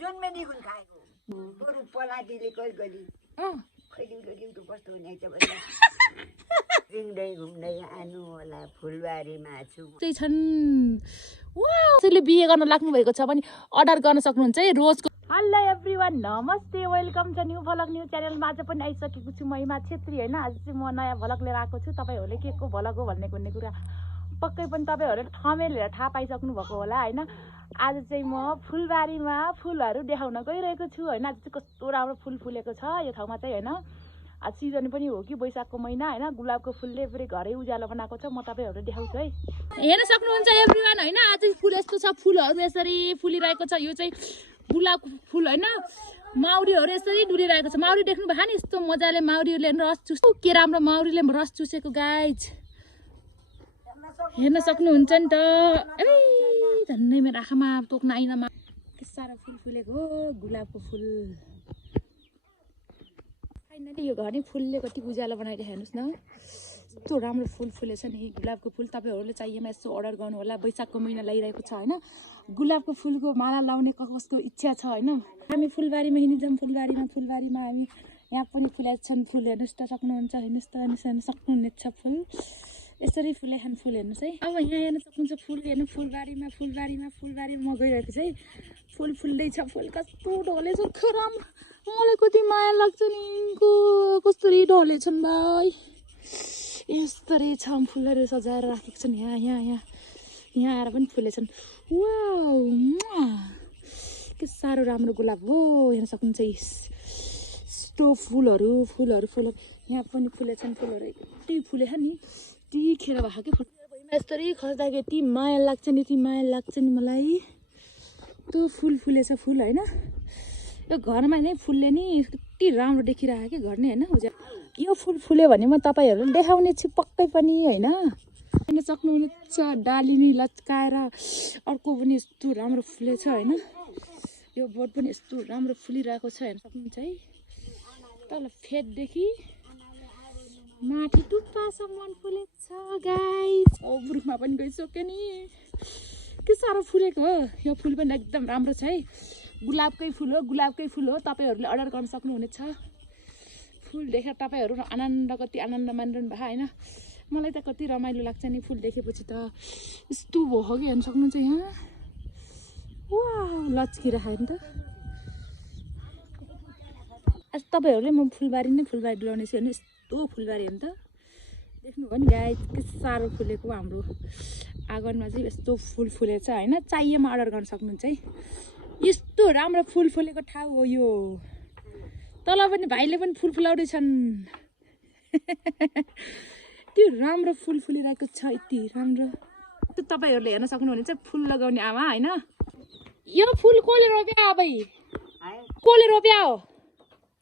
जन्मेदेखि खाएको बरु पलाटीले कोही गली खैलिउ कस्तो हुने भने रिङ्दै घुम्दै आनु होला फुलबारीमा छु चाहिँ छन् वाउ बिहे गर्न लाग्नु भएको छ भने अर्डर गर्न सक्नुहुन्छ है रोजको हेलो एभ्रिवान नमस्ते वेलकम छ न्यू भ्लग न्यू च्यानलमा आज पनि आइसकेको छु महिमा छेत्री हैन आज चाहिँ म नयाँ भ्लग लिएर आएको छु तपाईहरुले के को भ्लग हो भन्ने कुरा पक्कै पनि तपाईहरुले थमेल हेरेर थाहा पाइसक्नु भएको होला हैन आज चाहिँ म फुलबारीमा फुलहरु देखाउन गइरहेको छु हैन आज चाहिँ कस्तो राम्रो फुल फुलेको छ यो ठाउँमा चाहिँ हैन आज सिजन पनि हो कि वैशाखको महिना हैन गुलाबको फुलले पुरै घरै उज्यालो बनाएको छ म तपाईहरुले देखाउँछु है हेर्न सक्नुहुन्छ एभ्रिवान हैन आज फुल यस्तो छ फुलहरु यसरी फुलिरहेको छ यो चाहिँ गुलाबको फुल हैन माउरीहरु यसरी डुलिरहेको छ माउरी देख्नु भएन नि यस्तो मजाले माउरीहरुले रस चुस्यो के राम्रो माउरीले रस चुसेको गाइज हेर्न सक्नुहुन्छ नि त ए धन्नै मेरो आँखामा तोक्न आइनामा के सारो फुल फुलेको गुलाबको फुल फाइनली यो घर नि फुलले कति उज्यालो बनाइदिए हेर्नुस् न यस्तो राम्रो फुल फुलेछ नि गुलाबको फुल तपाईहरुले चाहिएमा यसो अर्डर गर्नु होला वैशाखको महिना लागिरहेको छ हैन गुलाबको फुलको माला लाउने कसको इच्छा छ हैन हामी फुलबारीमा हिँडिन्छौँ फुलबारीमा हामी यहाँ पनि फुलेका छन् फुल हेर्नुस् त सक्नुहुन्छ हेर्नुस् त हेर्न सक्नुहुनेछ फुल यसरी फुलेछन् फुल हेर्नुस् है अब यहाँ हेर्न सक्नुहुन्छ फुल हेर्नु फुलबारीमा म गइरहेको छु है फुल फुल्दै छ फुल कस्तो ढलेछ खराम मलाई कति माया लाग्छ नि कस्तरी ढलेछन् भाइ यस्तरी छम फुलहरु सजाएर राखेको छन् यहाँ आएर पनि फुलेछन् वाउ के साह्रो राम्रो गुलाब हो हेर्न सक्नुहुन्छ यस्तो फुलहरु यहाँ पनि फुलेछन् फुलहरु यति फुलेछ नि यतिखेर भएको के फुल यस्तरी खस्दाखेरि यति माया लाग्छ नि मलाई त्यो फुल फुलेछ फुल हैन यो घरमा नै फुलले नि कति राम्रो देखिरहेको के घर नै हैन यो फुल फुल्यो भने म तपाईहरुले देखाउने छु पक्कै पनि हैन हेर्न सक्नुहुन्छ डाली नि लचकाएर अर्को पनि यस्तो राम्रो फुलेछ हैन यो बोट पनि यस्तो राम्रो फुलिरहेको छ हेर्न सक्नुहुन्छ है तल फेददेखि माथि टुप्पासम्म फुलेछ गाइस रुखमा पनि गइसक्यो नि के साह्रो फुलेको हो यो फुल पनि एकदम राम्रो छ है गुलाबकै फुल हो तपाईहरुले अर्डर गर्न सक्नुहुनेछ फुल देखेर तपाईहरु कति आनन्द मानिरहनु भयो हैन मलाई त कति रमाइलो लाग्छ नि फुल देखेपछि त यस्तो भयो कि हेर्न सक्नुहुन्छ यहाँ वाउ लचकिरहेको नि त आज तपाईहरुले म फुलबारी डुलाउने छु हेर्नु यस्तो फुलबारी हेर्नु त देख्नु भयो नि गाइस के साह्रो फुलेको हाम्रो आँगनमा चाहिँ यस्तो फुल फुलेछ हैन चाहिएमा अर्डर गर्न सक्नुहुन्छ है यस्तो राम्रो फुल फुलेको ठाउँ हो यो तल पनि भाइले पनि फुल फुलाउँदैछन् त्यो राम्रो फुल फुलिरहेको छ यति राम्रो तपाईहरुले हेर्न सक्नुहुनेछ फुल लगाउने आमा हैन यो फुल कोले रोप्या अब कोले रोप्या हो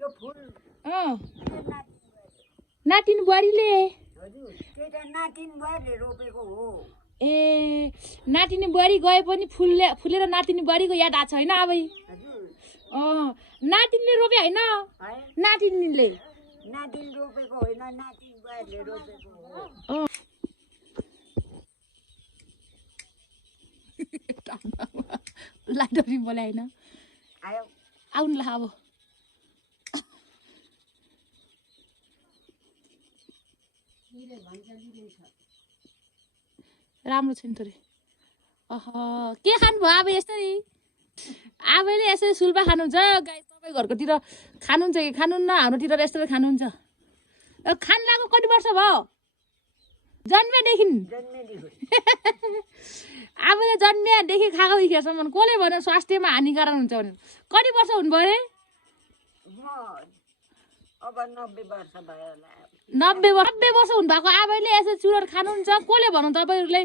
यो फुल नातिन बुहारीले हजुर केटा नातिन बुहारीले रोपेको हो ए नातिनी बुहारी गए पनि फुलेर नातिनी बुहारीको याद आछ हैन अब नातिनीले रोपे हैन नातिनीले नातिन रोपेको होइन नातिन बुहारीले रोपेको हो लाइटरी बोलाइ हैन आयो आउनु ला अब राम्रो छैन थोरै के खानु भयो अब यसरी आबैले यसरी सुल्पा खानुहुन्छ गाइस तपाईँ घरकोतिर खानुहुन्छ कि खानुहुन्न हाम्रोतिर यस्तै खानुहुन्छ खान लाग्नु कति वर्ष भयो जन्मेदेखि आबैले जन्मेदेखि खाएको देखिसम्म कसले भन्यो स्वास्थ्यमा हानिकारक हुन्छ भने कति वर्ष हुनुभयो अरे अब 90 वर्ष भयो होला 90 वर्ष हुनु भएको आबैले यसो चुरोट खानुहुन्छ कसले भन्नु तपाईहरुले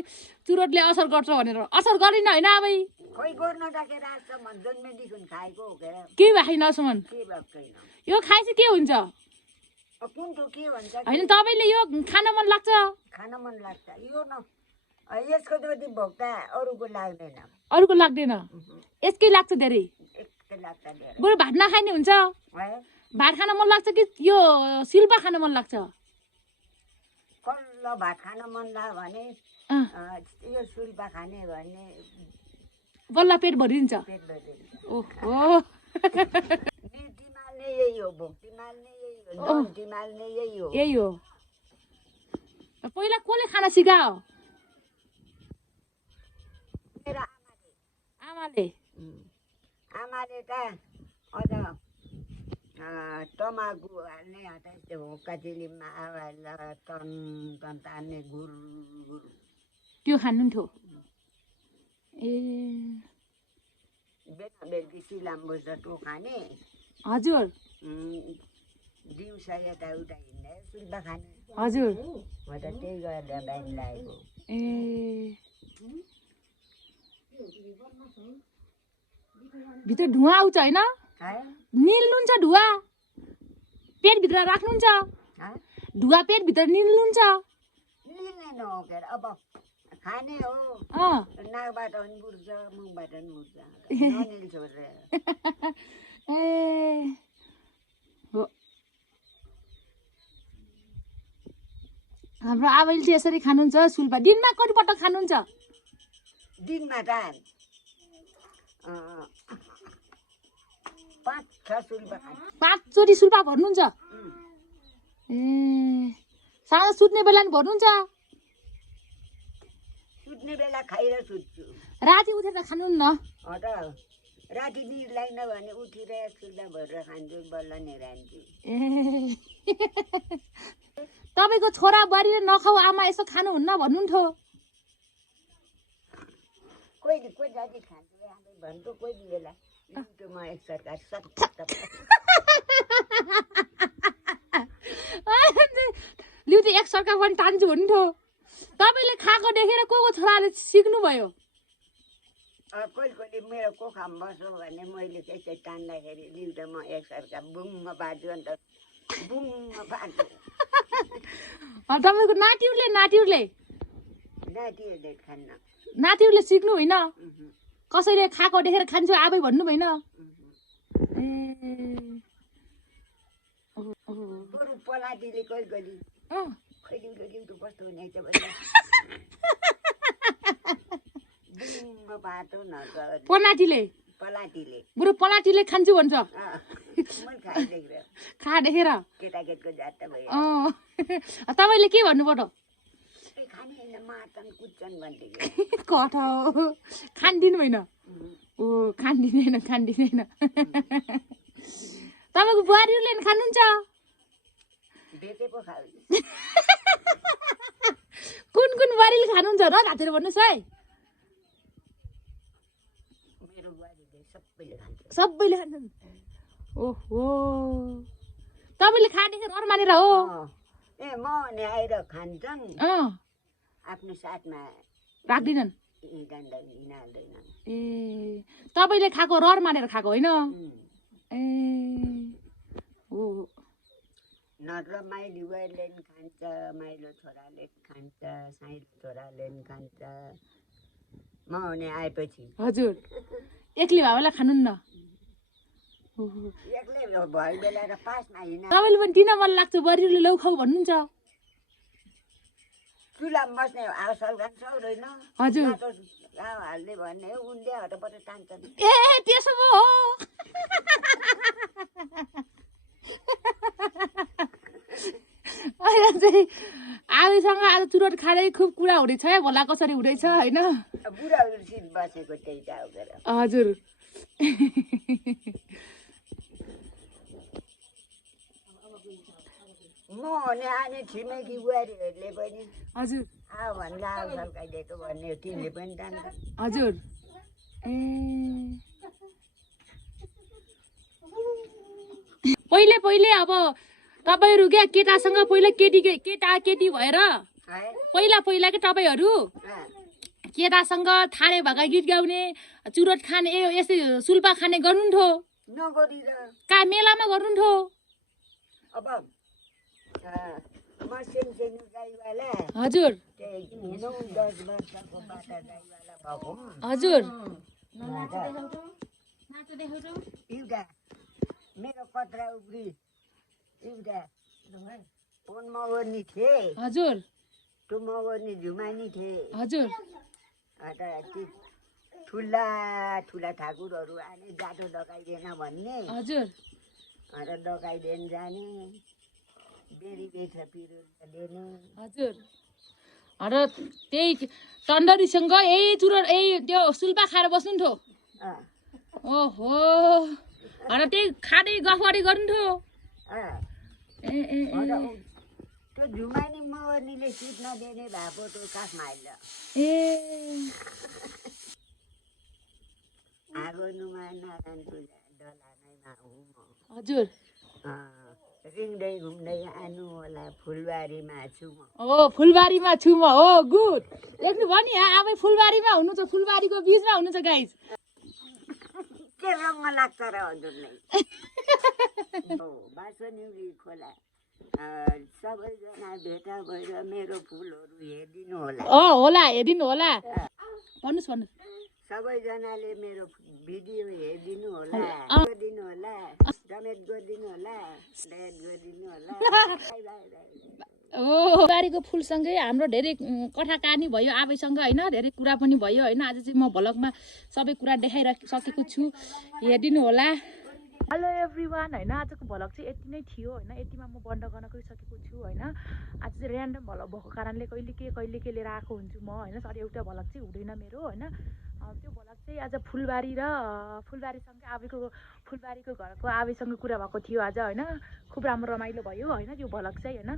चुरोटले असर गर्छ भनेर असर गरिन हैन आबै खोइ गर्न डाकेर आजसम्म जन्मेदेखि खाएको हो के भएन असम्म के भएन यो खाइसे के हुन्छ कुन त के भन्छ हैन तपाईले यो खान मन लाग्छ यो न यसको जति भोक्ता अरूको लाग्दैन यसकै लाग्छ धेरै बरु भात नखाइने हुन्छ भात खान मन लाग्छ कि यो सिल्पा खान मन लाग्छ कल्लो भात खान मन लाग्यो भने यो सिल्पा खाने भने बल्ल पेट भरिन्छ पेट भरिदिन्छ ओहो नीति माल्ने यही हो भक्ति माल्ने यही हो नन्ती माल्ने यही हो यही हो पहिला कसले खाना सिकायो मेरो आमाले आमाले त अझ तमाकु हाल्ने हटाइदियो हुक्का चिलीमा हालेर टन टन तान्ने गुर गुर त्यो खानुहुन्थ्यो ए बेला बेलुकी सिलाम्बो जस्तो खाने हजुर दिउँसो यताउता हिँड्ने सुल्बा खाने हजुर म त त्यही गरेर बानी लागेको ए भित्र धुवा आउँछ होइन निल्नुहुन्छ धुवा पेटभित्र राख्नुहुन्छ धुवा पेटभित्र निल्नुहुन्छ निल्ने नहोकेर अब खाने हो नाकबाट पनि बुर्छ मुखबाट पनि बुर्छ ननिल्छ ए हो हाम्रो आबैले चाहिँ यसरी खानुहुन्छ सुल्पा दिनमा कतिपटक खानुहुन्छ दिनमा त 5-6 सुल्पा खान्छ 5 चोटि सुल्पा भर्नुहुन्छ ए साँझ सुत्ने बेला नि भर्नुहुन्छ सुत्ने बेला खाएर सुत्छु राति उठेर खानुहुन्न राति निर लाग्न भने उठेर सुल्पा भरेर खान्छु बल्ल निरान्छु ए तपाईँको छोरा बुहारीले नखाऊ आमा यसो खानुहुन्न भन्नुहुन्थ्यो कोही जाति खान्छ आमै भन्छु कोही बेला म एक सरकार लिउ त एक सरकार पनि तान्छु हुन्थ्यो तपाईँले खाएको देखेर को छोराले सिक्नुभयो कोही मेरो कोखामा बस्यो भने मैले त्यसै तान्दाखेरि लिउ त म एक सरकार बुङ्ग पार्छु अन्त बुङ्ग पार्छु तपाईँको नातिहरूले खान्न नातिहरूले सिक्नु होइन कसैले खाएको देखेर खान्छु आबै भन्नु भएन बरु पलाटीले कहिले खैलिउ कस्तो हुने पलाटीले बरु पलाटीले खान्छु भन्छ खा देखेर केटाकेटको जात त भयो तपाईँले के भन्नुभयो खाने होइन मार्छन् कुद्छन् भन्दै कठ खान्दिनु होइन ओ खान्दिँदैन तपाईँको बुहारीहरूले नि खानुहुन्छ बेचेको खाऊ कुन बुहारीले खानुहुन्छ र हातेर भन्नुहोस् है मेरो बुहारीले सबैले खान्छ सबैले खान्छन् ओहो तपाईँले खानेखेर अरू मानेर हो ए म भने आएर खान्छन् आफ्नो साथमा राख्दिनन् हिँड्दैन ए तपाईँले खाएको रहर मानेर खाएको होइन ए हो नत्र माइली बुहारीले पनि खान्छ माइलो छोराले खान्छ साइलो छोराले पनि खान्छ म भने आएपछि हजुर एक्लै भए बेला खानुहुन्न एक्लै भयो बेला र पासमा हिँड तपाईँले पनि दिन मन लाग्छ बुहारीले लौ खाऊ भन्नुहुन्छ चुलामा बस्ने आवाज गान सक्दैन हजुर हाल्ने भन्ने उनले हटपट तान्छन् ए त्यसो पो हो अहिले चाहिँ आगोसँग आज चुरोट खाँदै खुब कुरा हुँदैछ है भोला कसरी हुँदैछ होइन बुढाहरू सिट बसेको त्यही त हजुर म भने आने छिमेकी बुहारीहरूले पनि हजुर आऊ भनेर आऊ सल्काइदिएको भन्ने तिमीले पनि जान्छ हजुर ए पहिले अब तपाईँहरू क्या केटासँग पहिला केटी भएर पहिला के तपाईँहरू केटासँग थारे भएका गीत गाउने चुरोट खाने यस्तै सुल्पा खाने गर्नुहुन्थ्यो का मेलामा गर्नुहुन्थ्यो अब म सानो गाईवाला हजुर 9-10 वर्षको बाटा गाईवाला भएको हजुर एउटा मेरो कत्रा उब्री एउटा फोन मगर्नी थिए हजुर त्यो मगर्नी झुमानी थिए हजुर ठुला ठुला ठाकुरहरू आने जाडो डकाइदिएन भन्ने हजुर र डकाइदिएन जाने बेरी बेच्छ पिरो दिने हजुर र त्यही टन्डरीसँग त्यो सुल्पा खाएर बस्नु नि थो ओहो त्यही खाँदै गफ गर्दै गर्नु थो त्यो झुमानी मर्नीले सुट नदिने भएको त्यो काखमा हाल्छ आगोनुमा नारायण पूजा डलानैमा हुँ हजुर रिङ्दै घुम्दै आनु होला फुलबारीमा छु म फुलबारीमा छु म हो गुड लेख्नु भयो नि आफै फुलबारीमा हुनु छ फुलबारीको बीचमा हुनु छ गाइज के रङ्ग लाग्छ र हजुरलाई बासन्युली खोला सबैजना भेटा भएर मेरो फुलहरू हेरिदिनु होला होला हेरिदिनु होला भन्नुहोस् सबैजनाले मेरो भिडियो हेरिदिनु होला गरिदिनु होला कमेन्ट गरिदिनु होला लाइक गरिदिनु होला बारीको फुलसँगै हाम्रो धेरै कथा कहानी भयो आफैसँग होइन धेरै कुरा पनि भयो होइन आज चाहिँ म भ्लगमा सबै कुरा देखाइसकेको छु हेरिदिनु होला हेलो एभ्रिवान होइन आजको भ्लग चाहिँ यति नै थियो होइन यतिमा म बन्द गर्न गइसकेको छु होइन आज चाहिँ ऱ्यान्डम भ्लग भएको कारणले कहिले के लिएर आएको हुन्छु म होइन सरी एउटा भ्लग चाहिँ हुँदैन मेरो होइन त्यो भ्लग चाहिँ आज फुलबारीसँगै फुलबारीको घरको आवेसँग कुरा भएको थियो आज होइन खुब राम्रो रमाइलो भयो होइन त्यो भ्लग चाहिँ होइन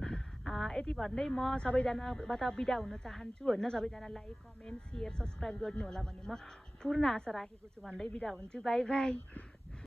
यति भन्दै म सबैजनाबाट बिदा हुन चाहन्छु होइन सबैजना लाइक कमेन्ट सेयर सब्सक्राइब गरिदिनु होला भन्ने म पूर्ण आशा राखेको छु भन्दै बिदा हुन्छु बाई बाई